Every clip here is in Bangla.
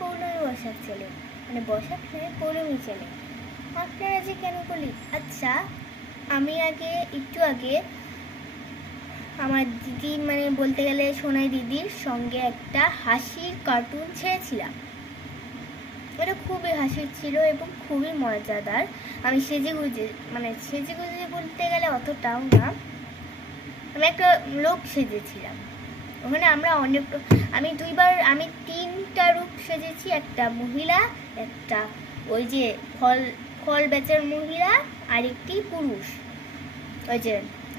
পৌলমী বসাক ছেলে, মানে বসাক ছেলে পৌলমী ছেলে, আপনারা যে কেন বলি? আচ্ছা, আমি একটু আগে আমার দিদি, মানে বলতে গেলে সোনাই দিদির সঙ্গে একটা হাসির কার্টুন ছেড়েছিলাম। এটা খুবই হাসির ছিল এবং খুবই মজাদার। আমি সেজেগুজে বলতে গেলে অতটাও না, আমি একটা লোক সেজেছিলাম। ওখানে আমি 3টা রূপ সেজেছি। একটা মহিলা, একটা ওই যে ফল বেচার মহিলা, আর একটি পুরুষ, ওই যে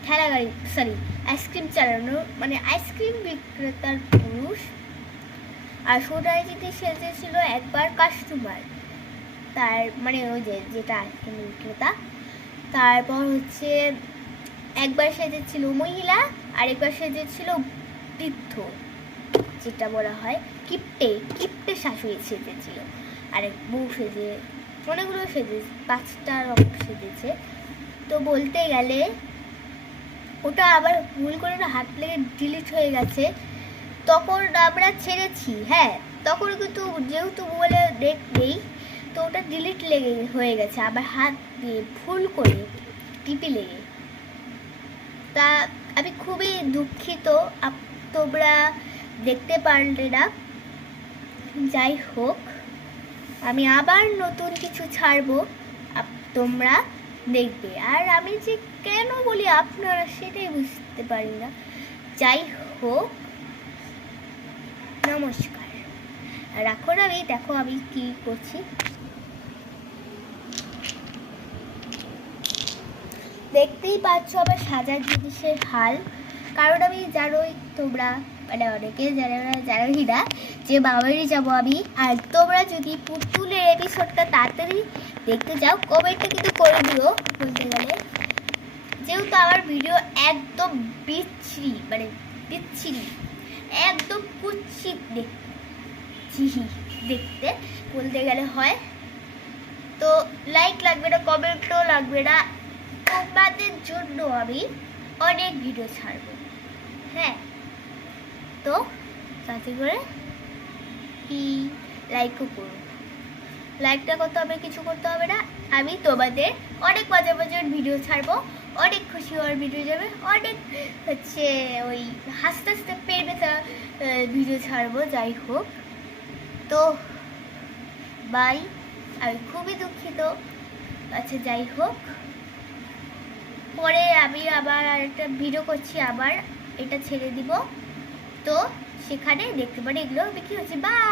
ঠেলা গাড়ি, আইসক্রিম চালানো, মানে আইসক্রিম বিক্রেতার পুরুষ। আর সোনাই দিদি সেজেছিল একবার কাস্টমার, তার মানে ওই যে যেটা আইসক্রিম বিক্রেতা। তারপর হচ্ছে একবার সেজেছিল মহিলা, আর একবার সেজেছিল বৃদ্ধ, যেটা বলা হয় কিপ্টে শাশুড়ি সেজেছিল। আর এক বউ সেজে, অনেকগুলো 5টা রকম সেজেছে। তো বলতে গেলে ওটা আবার ভুল করে হাত লেগে ডিলিট হয়ে গেছে। তখন আমরা ছেড়েছি, হ্যাঁ, তখন কিন্তু যেহেতু বলে নেই, তো ওটা ডিলিট হয়ে গেছে আবার হাত দিয়ে ভুল করে টিপে লেগে। তা আমি খুবই দুঃখিত, তোমরা দেখতে পারলে না। যাই হোক, আমি আবার নতুন কিছু ছাড়বো, তোমরা দেখবে। আর আমি যে কেন বলি আপনারা সেটাই বুঝতে পারি না। যাই হোক, নমস্কার। আর এখন দেখো আমি কি করছি। দেখতেই পাচ্ছ আমার সাজার জিনিসের হাল। কারণ আমি জানোই তোমরা, মানে অনেকে জানোই না যে বাবারই যাবো আমি। আর তোমরা যদি পুতুলের এপিসোডটা তাড়াতাড়ি দেখতে যাও, কমেন্টটা কিন্তু করে দিও। বলতে গেলে যেহেতু আমার ভিডিও একদম বিচ্ছিরি, একদম কুৎসিত দেখতে বলতে গেলে হয়, তো লাইক লাগবে না, কমেন্টও লাগবে না। তোমাদের জন্য আমি অনেক ভিডিও ছাড়বো, হ্যাঁ। তো তাতে করে লাইকও করো। লাইকটা করতে হবে, কিছু করতে হবে না। আমি তোমাদের অনেক মজার ভিডিও ছাড়বো, অনেক খুশি হওয়ার ভিডিও যাবে, অনেক হচ্ছে ওই হাসতে হাসতে পেট ব্যথা ভিডিও ছাড়বো। যাই হোক, তো বাই। আমি খুবই দুঃখিত। আচ্ছা, যাই হোক, পরে আমি আবার আরেকটা ভিডিও করছি, আবার এটা ছেড়ে দিব, তো সেখানে দেখতে পারে এগুলো কি হচ্ছে। বাই।